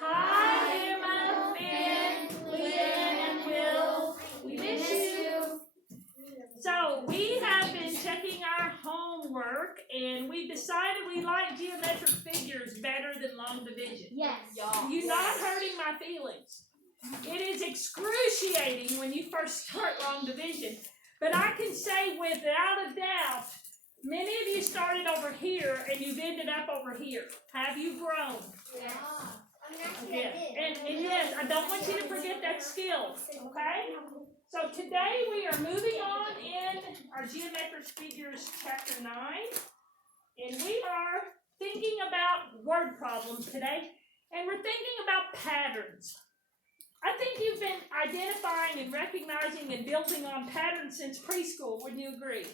Hi, Emma, Finn, Leanne, and Will. We miss you. So we have been checking our homework, and we decided we like geometric figures better than long division. Yes. You're not hurting my feelings. It is excruciating when you first start long division. But I can say without a doubt, many of you started over here and you've ended up over here. Have you grown? Yes. Yeah. And yes, I don't want you to forget that skill. Okay? So today we are moving on in our geometric figures chapter 9. And we are thinking about word problems today. And we're thinking about patterns. I think you've been identifying and recognizing and building on patterns since preschool. Wouldn't you agree?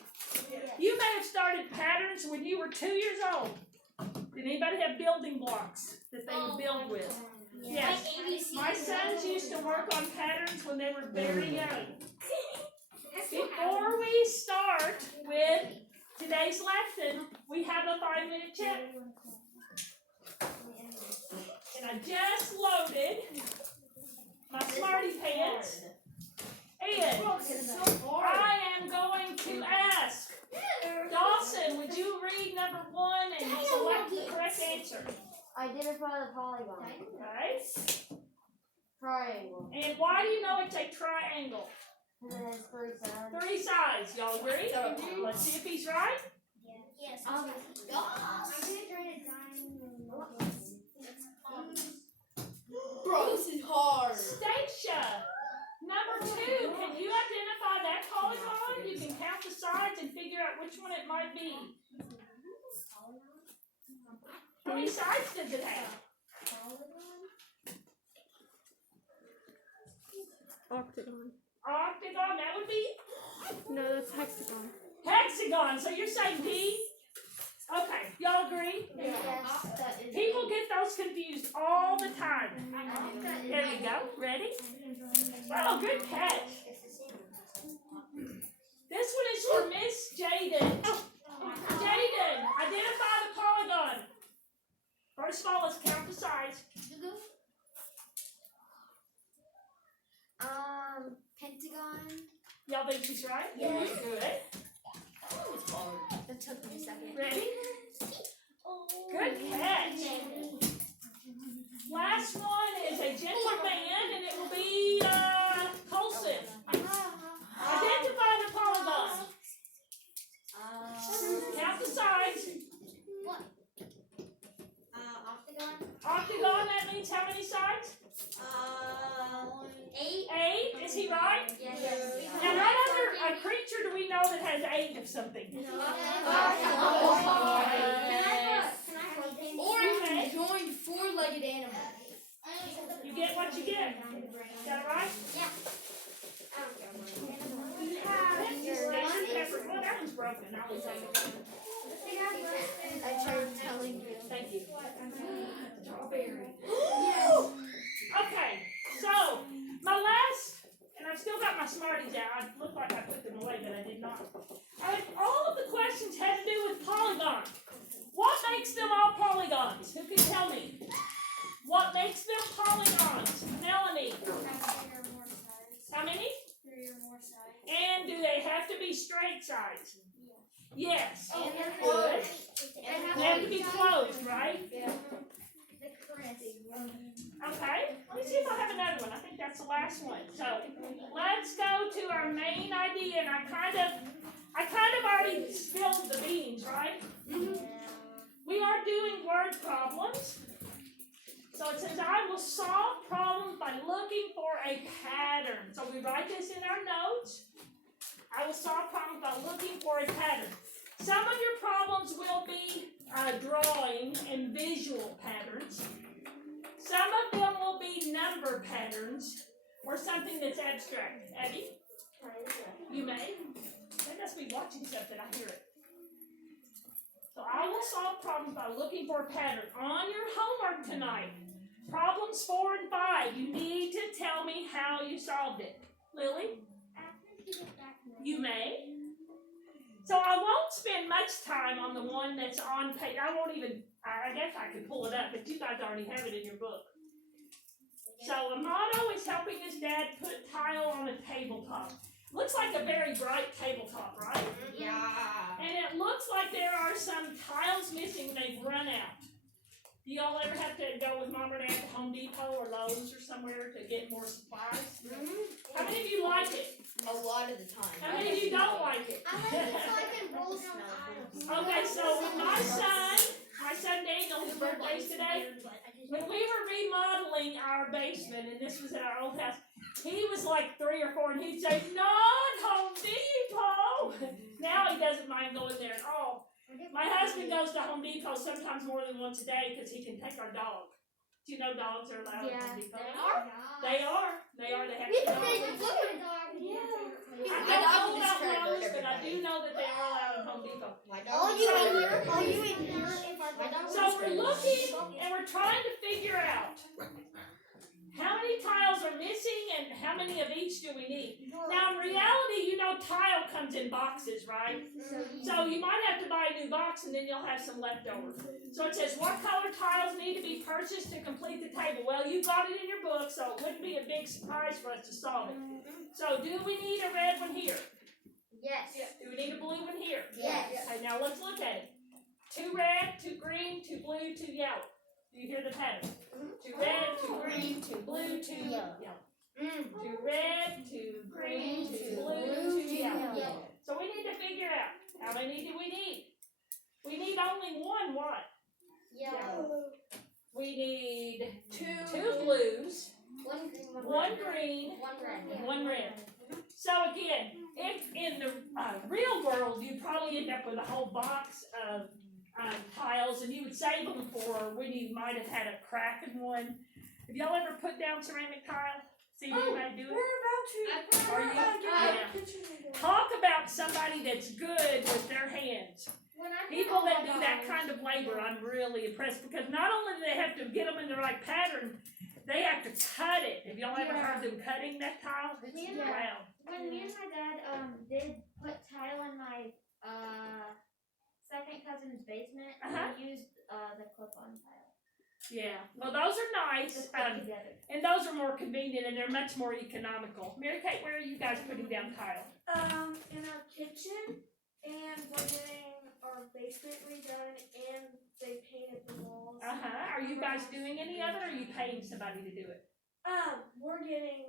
Yes. You may have started patterns when you were 2 years old. Did anybody have building blocks that they would build with? Yes. My sons used to work on patterns when they were very young. Before we start with today's lesson, we have a 5-minute check. And I just loaded my Smarty Pants, and I am going to ask Dawson, would you read number 1 and select the correct answer? Identify the polygon. Okay. Triangle. And why do you know it's a triangle? Because it has 3 sides. 3 sides. Y'all agree? Let's see if he's right. Yes. Bro, this is hard. Stacia, number 2, can you identify that polygon? You can count the sides and figure out which one it might be. How many sides does it have? Octagon. Octagon, that would be No, that's hexagon. hexagon. So you're saying D? Okay, y'all agree? Yes. People get those confused all the time. There we go. Ready? Oh, good catch. This one is for Miss Jaden. Jaden, identify the polygon. First of all, let's count the sides. Pentagon. Y'all think she's right? Yes. Good. That took me a second. Ready? Good catch. Last one is a gentler man, and it will be Colson. Identify the polygon. Count the sides. Octagon. Octagon, that means how many sides? 8. 8. Is he right? Yes. Now, what other creature do we know that has 8 of something? Or you can join 4-legged animals. You get what you get. Is that right? Yeah. Well, that one's broken. I will take it. I tried telling you. Thank you. Strawberry. Okay, so my last, and I've still got my Smarties out. I look like I put them away, but I did not. All of the questions had to do with polygons. What makes them all polygons? Who can tell me? What makes them polygons? Melanie. How many? 3 or more sides. And do they have to be straight sides? Yes. And they're Good. closed. They have to be closed, right? Yeah. Okay. Let me see if I have another one. I think that's the last one. So let's go to our main idea, and I kind of already spilled the beans, right? We are doing word problems. So it says, I will solve problems by looking for a pattern. So we write this in our notes. I will solve problems by looking for a pattern. Some of your problems will be drawing and visual patterns. Some of them will be number patterns or something that's abstract. Abby? You may. They must be watching something. I hear it. So I will solve problems by looking for a pattern. On your homework tonight, problems 4 and 5, you need to tell me how you solved it. Lily? You may. So I won't spend much time on the one that's on page. I won't even, I guess I could pull it up, but you guys already have it in your book. So Amato is helping his dad put tile on a tabletop. Looks like a very bright tabletop, right? Yeah. And it looks like there are some tiles missing. They've run out. Do y'all ever have to go with Mom or Dad to Home Depot or Lowe's or somewhere to get more supplies? How many of you like it? A lot of the time. How many of you don't like it? I like it so I can roll down aisles. Okay, so my son Daniel, his birthday's today. When we were remodeling our basement, and this was at our old house, he was like 3 or 4, and he'd say, "Not Home Depot." Now he doesn't mind going there at all. My husband goes to Home Depot sometimes more than once a day because he can take our dog. Do you know dogs are allowed at Home Depot? They are. They have to go. I don't know about Lowe's, but I do know that they are allowed at Home Depot. All you in here, So we're looking and we're trying to figure out how many tiles are missing and how many of each do we need. Now in reality, you know tile comes in boxes, right? So you might have to buy a new box and then you'll have some left over. So it says what color tiles need to be purchased to complete the table. Well, you got it in your book, so it wouldn't be a big surprise for us to solve it. So do we need a red one here? Yes. Do we need a blue one here? Yes. Okay, now let's look at it. 2 red, 2 green, 2 blue, 2 yellow. Do you hear the pattern? 2 red, 2 green, 2 blue, 2 yellow. 2 red, 2 green, 2 blue, 2 yellow. So we need to figure out how many do we need? We need only one what? Yellow. We need 2 blues, 1 green, One red. and 1 red. So again, if in the real world, you'd probably end up with a whole box of tiles, and you would save them for when you might have had a crack in one. Have y'all ever put down ceramic tile? See anybody do it? Are you? Yeah. Talk about somebody that's good with their hands. People that do that kind of labor, I'm really impressed because not only do they have to get them in the right pattern, they have to cut it. Have y'all ever heard them cutting that tile? Wow. When me and my dad did put tile in my second cousin's basement, we used the clip-on tile. Yeah. Well, those are nice, Just put together. and those are more convenient, and they're much more economical. Mary Kate, where are you guys putting down tile? In our kitchen, and we're getting our basement redone, and they painted the walls. Are you guys doing any of it, or are you paying somebody to do it? We're getting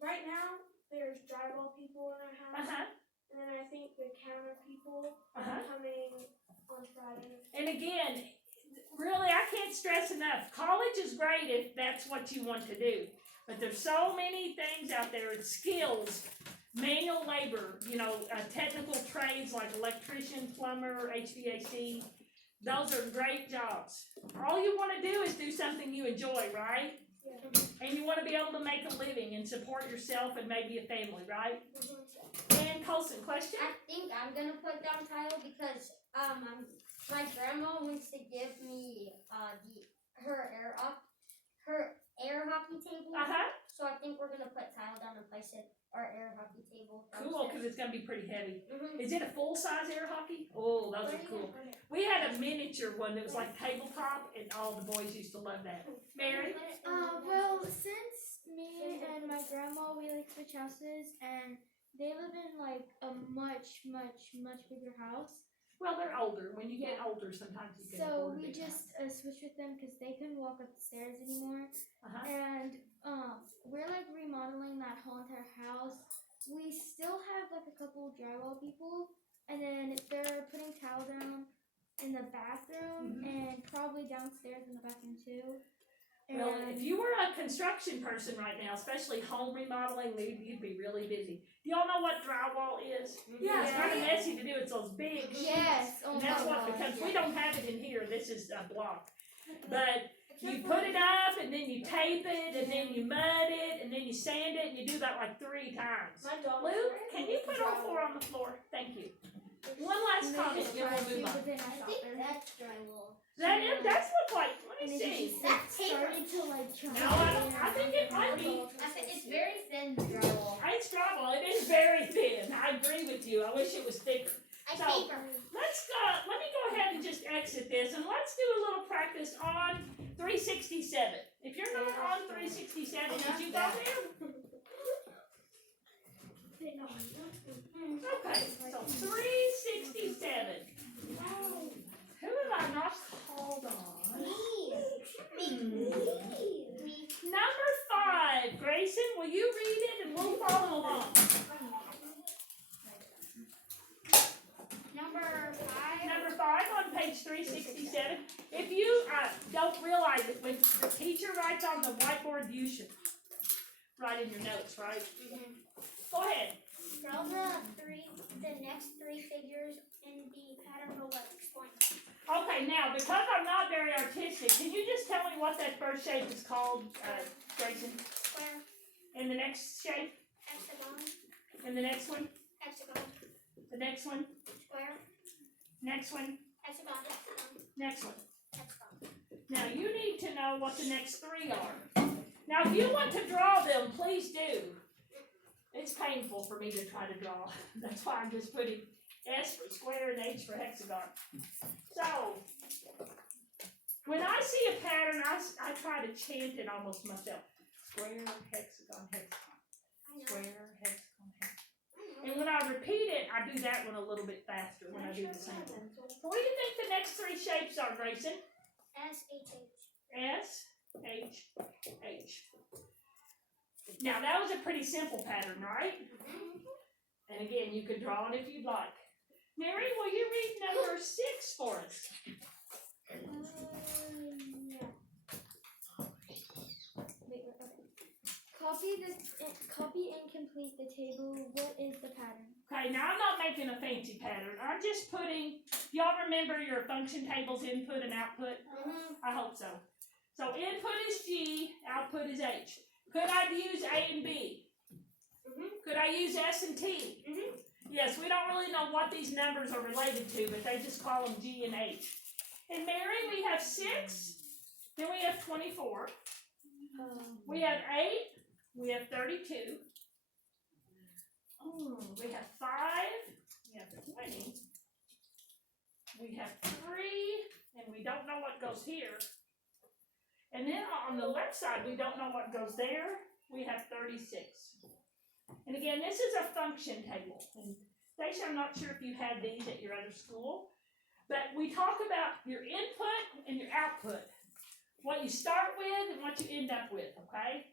right now there's drywall people in our house, and then I think the counter people are coming on Friday. And again, really, I can't stress enough. College is great if that's what you want to do, but there's so many things out there. It's skills, manual labor, technical trades like electrician, plumber, HVAC. Those are great jobs. All you want to do is do something you enjoy, right? Yeah. And you want to be able to make a living and support yourself and maybe a family, right? And Colson, question? I think I'm gonna put down tile because my grandma wants to give me her air hockey table. So I think we're gonna put tile down and place it our air hockey table. Cool, because it's going to be pretty heavy. Mhm. Is it a full-size air hockey? Oh, those are cool. We had a miniature one that was like tabletop, and all the boys used to love that. Mary? Well, since me and my grandma, we switch houses, and they live in a much bigger house. Well, they're older. When you get older, sometimes you can So afford a we big just switched with them because they couldn't walk up the stairs anymore. house. And we're remodeling that whole entire house. We still have a couple drywall people, and then they're putting tile down in the bathroom and probably downstairs in the bathroom too. Well, if you were a construction person right now, especially home remodeling, you'd be really busy. Do y'all know what drywall is? Yeah. It's kind of messy to do. It's those big Yes. Oh And that's my what, gosh. because we don't have it in here, this is a block. But you put it up, and then you tape it, and then you mud it, and then you sand it, and you do that 3 times. Luke, can you put all 4 on the floor? Thank you. One last comment, then we'll move on. I think that's drywall. That's look like, let me And then see. she That's paper. started to like try. No, I don't. I think it might be. I think it's very thin drywall. It's drywall. It is very thin. I agree with you. I wish it was thicker. I So- paper. Let's go. Let me go ahead and just exit this, and let's do a little practice on 367. If you're not on 367, did you go there? Okay, so 367. Who have I not called on? Number 5. Grayson, will you read it and we'll follow along? Number 5 on page 367. If you don't realize it, when the teacher writes on the whiteboard, you should write in your notes, right? Go ahead. Draw the next three figures in the pattern below. Explain. Okay, now, because I'm not very artistic, can you just tell me what that first shape is called, Grayson? Square, And the next shape? hexagon, And the next one? hexagon, The next one? square, Next one? hexagon, hexagon, Next one. hexagon. Now, you need to know what the next 3 are. Now, if you want to draw them, please do. It's painful for me to try to draw. That's why I'm just putting S for square and H for hexagon. So, when I see a pattern, I try to chant it almost myself. Square, hexagon, hexagon. I know. Square, hexagon, hexagon. And when I repeat it, I do that one a little bit faster when I do the same one. So what do you think the next 3 shapes are, Grayson? S-H-H. S, H, H. Now that was a pretty simple pattern, right? And again, you could draw it if you'd like. Mary, will you read number 6 for us? Yeah. Wait, okay. Copy and complete the table. What is the pattern? Okay, now I'm not making a fancy pattern. I'm just putting, y'all remember your function tables, input and output? I hope so. So input is G, output is H. Could I use A and B? Could I use S and T? Yes, we don't really know what these numbers are related to, but they just call them G and H. In Mary, we have 6, then we have 24, we have 8, we have 32, we have 5, we have 20, we have 3, and we don't know what goes here. And then on the left side, we don't know what goes there. We have 36. And again, this is a function table. And Stacia, I'm not sure if you had these at your other school, but we talk about your input and your output. What you start with and what you end up with, okay?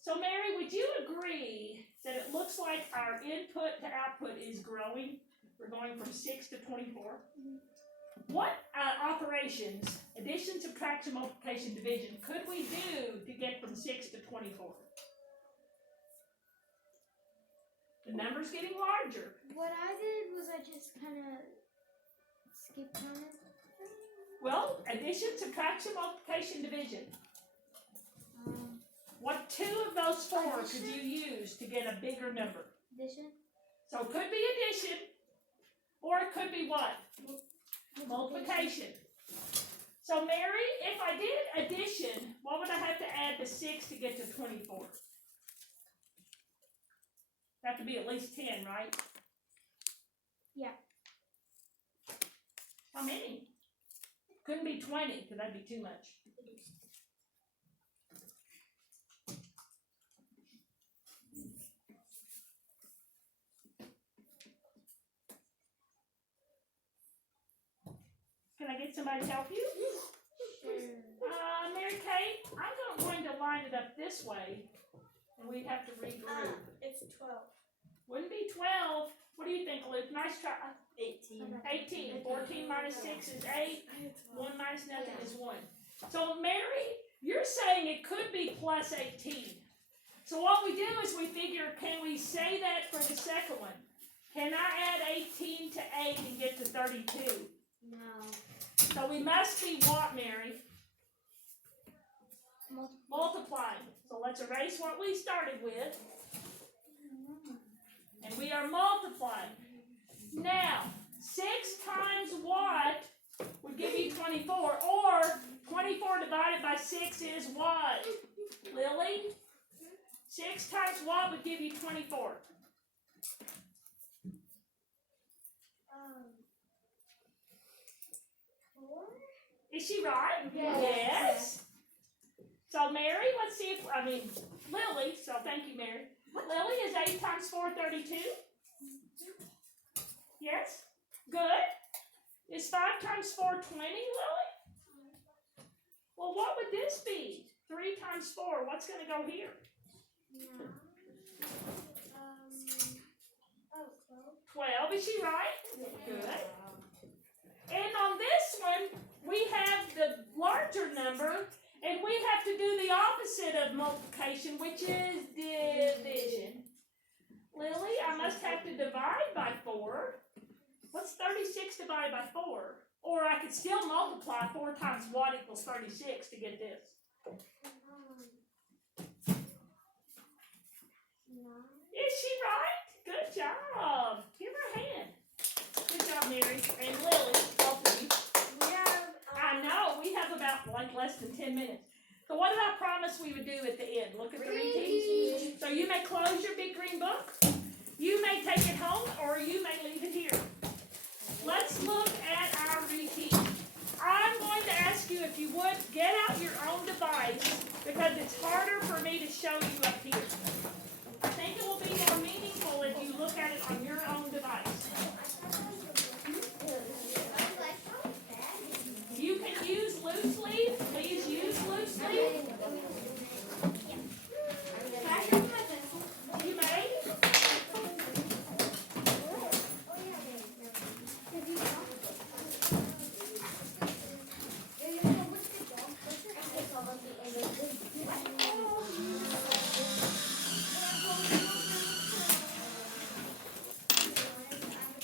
So Mary, would you agree that it looks like our input to output is growing? We're going from 6 to 24. What operations, addition, subtraction, multiplication, division, could we do to get from 6 to 24? The number's getting larger. What I did was I just kind of skipped on it. Well, addition, subtraction, multiplication, division. What 2 of those 4 could you use to get a bigger number? Addition. So it could be addition, or it could be what? Multiplication. So Mary, if I did addition, what would I have to add to 6 to get to 24? Have to be at least 10, right? Yeah. How many? Couldn't be 20, because that'd be too much. Can I get somebody to help you? Mary Kay, I'm going to line it up this way, and we'd have to regroup. It's 12. Wouldn't be 12. What do you think, Luke? Nice try. 18. 18. 14 minus 6 is 8. 1 minus nothing is 1. So, Mary, you're saying it could be plus 18. So what we do is we figure, can we say that for the second one? Can I add 18 to 8 and get to 32? No. So we must be what, Mary? Multiplying. So let's erase what we started with. And we are multiplying. Now, 6 times what would give you 24? Or 24 divided 6 is what? Lily? 6 times what would give you 24? 4. Is she right? Yes. Yes. So Mary, let's see if, Lily, so thank you, Mary. Lily, is 8 times 4 32? Yes? Good. Is 5 times 4 20, Lily? Well, what would this be? 3 times 4, what's going to go here? 12, is she right? Good. And on this one, we have the larger number, and we have to do the opposite of multiplication, which is division. Lily, I must have to divide by 4. What's 36 divided by 4? Or I could still multiply 4 times what equals 36 to get this. Is she right? Good job. Give her a hand. Good job, Mary and Lily, both of you. I know, we have about less than 10 minutes. So what did I promise we would do at the end? Look at the reteach. So you may close your big green book. You may take it home or you may leave it here. Let's look at our reteach. I'm going to ask you if you would get out your own device because it's harder for me to show you up here. I think it will be more meaningful if you look at it on your own device. You can use loose leaf. Please use loose leaf. You may.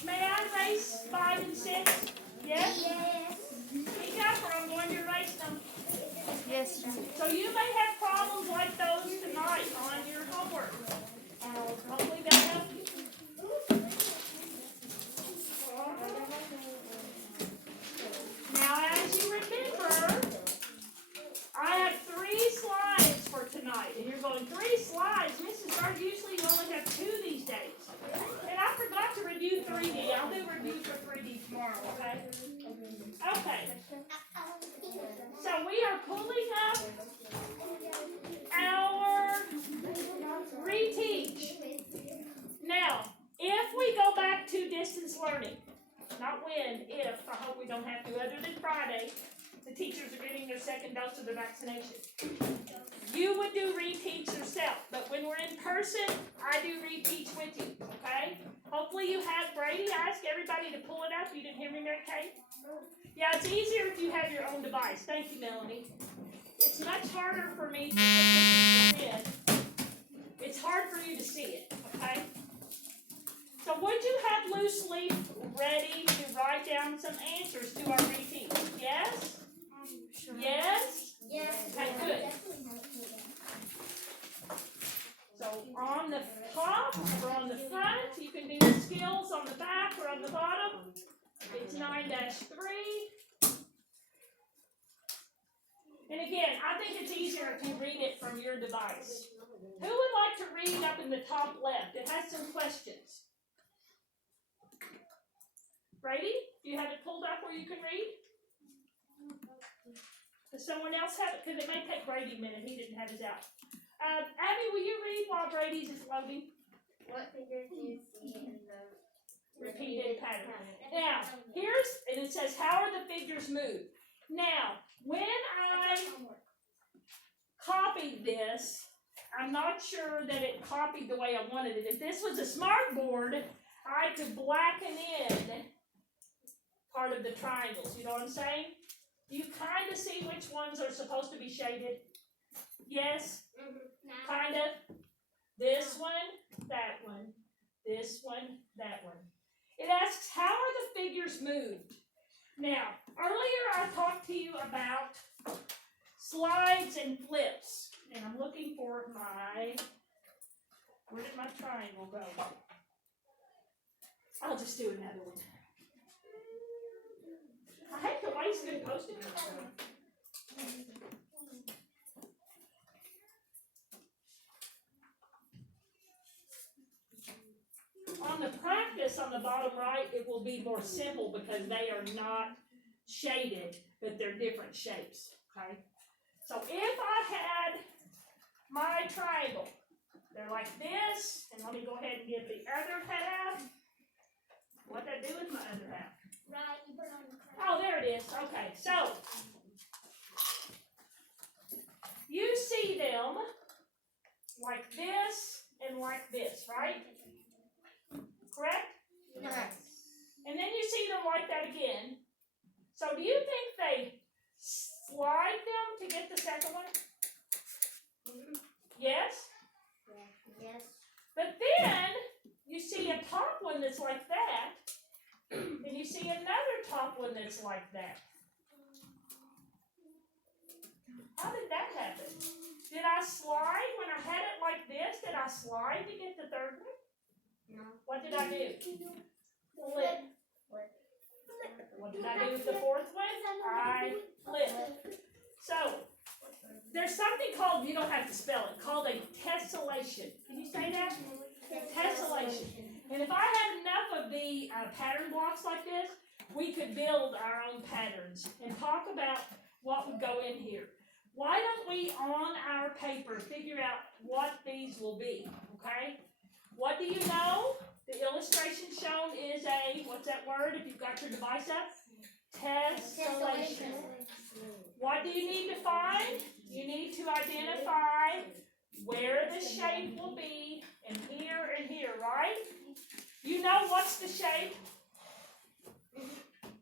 May I race 5 and 6? Yes? Speak up or I'm going to erase them. Yes. So you may have problems like those tonight on your homework. Hopefully they'll help you. Now as you remember, I have 3 slides for tonight. And you're going, 3 slides? Mrs. Bird, usually you only have 2 these days. And I forgot to review 3D. I'll do review for 3D tomorrow, okay? Okay. So we are pulling up our reteach. Now, if we go back to distance learning, not when, if, I hope we don't have to, other than Friday, the teachers are getting their 2nd dose of the vaccination. You would do reteach yourself, but when we're in person, I do reteach with you, okay? Hopefully you have Brady. I asked everybody to pull it up. You didn't hear me, Mary Kay? Yeah, it's easier if you have your own device. Thank you, Melanie. It's much harder for me to put this in. It's hard for you to see it, okay? So would you have loose leaf ready to write down some answers to our reteach? Yes? Yes? Yes. Okay, good. So on the top or on the front, you can do the skills on the back or on the bottom. It's 9-3. And again, I think it's easier if you read it from your device. Who would like to read up in the top left? It has some questions. Brady, do you have it pulled up where you can read? Does someone else have it? Because it may take Brady a minute. He didn't have his out. Abby, will you read while Brady's is loading? What figure do you see in the Repeated pattern. Now, and it says, how are the figures moved? Now, when I copied this, I'm not sure that it copied the way I wanted it. If this was a smart board, I could blacken in part of the triangles. You know what I'm saying? You kind of see which ones are supposed to be shaded? Yes? Kind of. This one, that one. This one, that one. It asks, how are the figures moved? Now, earlier I talked to you about slides and flips. And I'm looking for where did my triangle go? I'll just do another one. I hate to waste good postage. will be more simple because they are not shaded, but they're different shapes, okay? So if I had my triangle, they're like this, and let me go ahead and get the other half. What'd I do with my other half? Right, you put it on the crowd. Oh, there it is. Okay, so you see them like this and like this, right? Correct? Correct. And then you see them like that again. So do you think they slide them to get the second one? Yes? Yes. But then you see a top one that's like that, and you see another top one that's like that. How did that happen? Did I slide when I had it like this? Did I slide to get the third one? No. What did I do? Flip. What did I do with the fourth one? I flipped. So, there's something called, you don't have to spell it, called a tessellation. Can you say that? Tessellation. And if I had enough of the pattern blocks like this, we could build our own patterns and talk about what would go in here. Why don't we, on our paper, figure out what these will be, okay? What do you know? The illustration shown is a, what's that word if you've got your device up? Tessellation. What do you need to find? You need to identify where the shape will be, and here, right? You know what's the shape?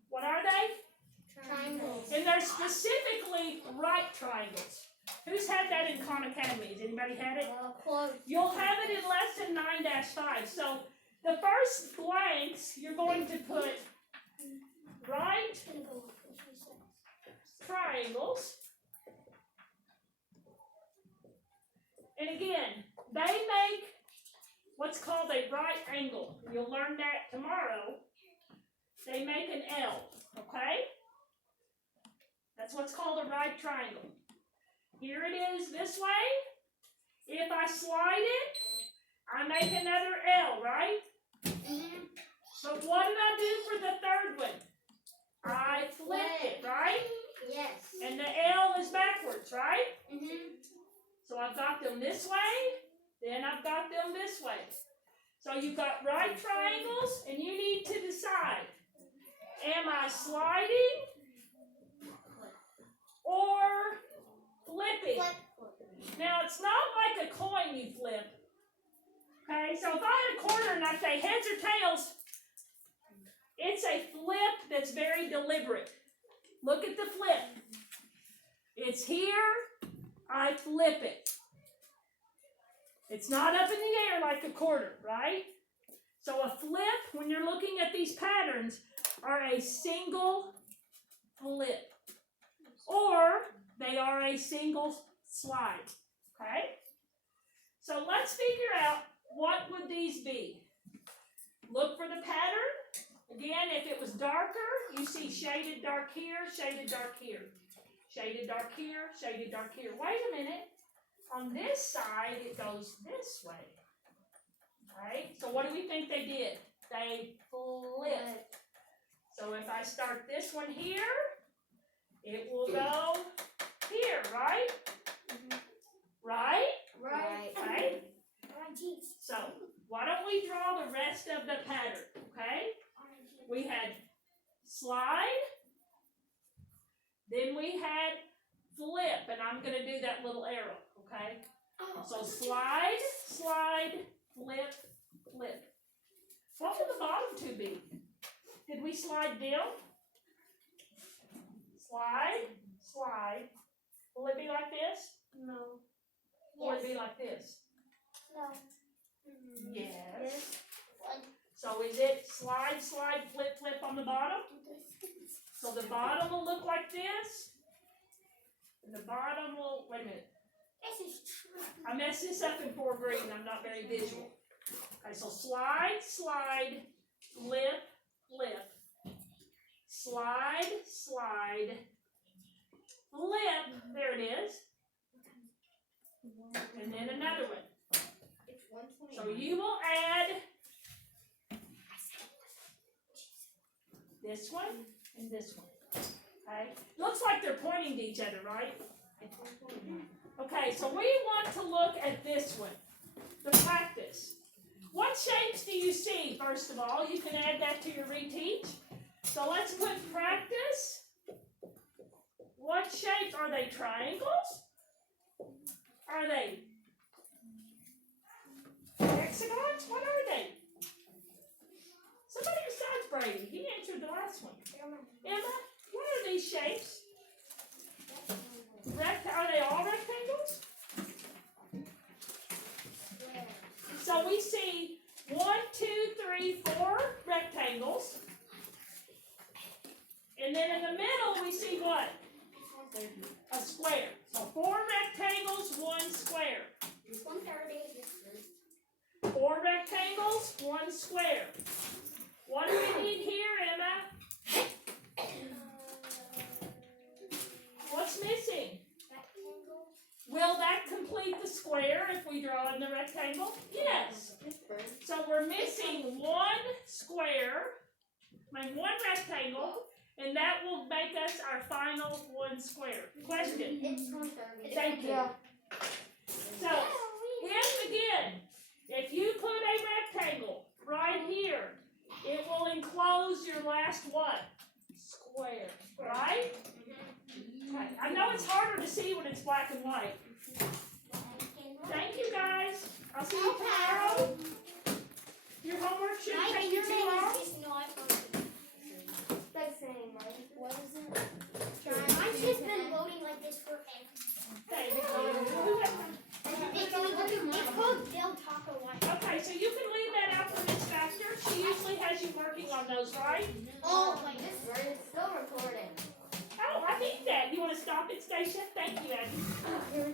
What are they? Triangles. And they're specifically right triangles. Who's had that in Khan Academy? Has anybody had it? Close. You'll have it in lesson 9-5. So the first blanks, you're going to put right triangles. And again, they make what's called a right angle. You'll learn that tomorrow. They make an L, okay? That's what's called a right triangle. Here it is this way. If I slide it, I make another L, right? But what did I do for the third one? I flipped it, right? Yes. And the L is backwards, right? Mm-hmm. So I've got them this way, then I've got them this way. So you've got right triangles, and you need to decide, am I sliding or flipping? Now, it's not like a coin you flip. Okay, so if I had a quarter and I say heads or tails, it's a flip that's very deliberate. Look at the flip. It's here, I flip it. It's not up in the air like a quarter, right? So a flip, when you're looking at these patterns, are a single flip. Or they are a single slide, okay? So let's figure out what would these be. Look for the pattern. Again, if it was darker, you see shaded dark here, shaded dark here. Shaded dark here, shaded dark here. Wait a minute. On this side, it goes this way. Right? So what do we think they did? They flipped. So if I start this one here, it will go here, right? Right? Right. Right? So why don't we draw the rest of the pattern, okay? We had slide, then we had flip, and I'm going to do that little arrow, okay? So slide, slide, flip, flip. What will the bottom two be? Did we slide them? Slide, slide. Will it be like this? No. Or will it be like this? No. Yes. So is it slide, slide, flip, flip on the bottom? So the bottom will look like this. And the bottom will, wait a minute. This is true. I messed this up in 4th grade and I'm not very visual. Okay, so slide, slide, flip, flip. Slide, slide, flip. There it is. And then another one. It's 120. So you will add this one, and this one. Okay? Looks like they're pointing to each other, right? Okay, so we want to look at this one, the practice. What shapes do you see, first of all? You can add that to your reteach. So let's put practice. What shapes? Are they triangles? Are they hexagons? What are they? Somebody besides Brady. He answered the last one. Emma, what are these shapes? Are they all rectangles? So we see 1, 2, 3, 4 rectangles. And then in the middle we see what? A square. So 4 rectangles, 1 square. 4 rectangles, 1 square. What do we need here, Emma? What's missing? Will that complete the square if we draw in the rectangle? Yes. So we're missing 1 square, 1 rectangle, and that will make us our final 1 square. Question? Thank you. So, and again, if you put a rectangle right here, it will enclose your last what? Square. Right? Okay. I know it's harder to see when it's black and white. Thank you guys. I'll see you tomorrow. Your homework shouldn't take you too long. What is it? Mine's just been loading like this forever. Okay. It's called Del Taco One. Okay, so you can leave that out for Miss Factor. She usually has you working on those, right? Oh, like this. It's still recording. Oh, I need that. You want to stop it, Stacia? Thank you, Abby.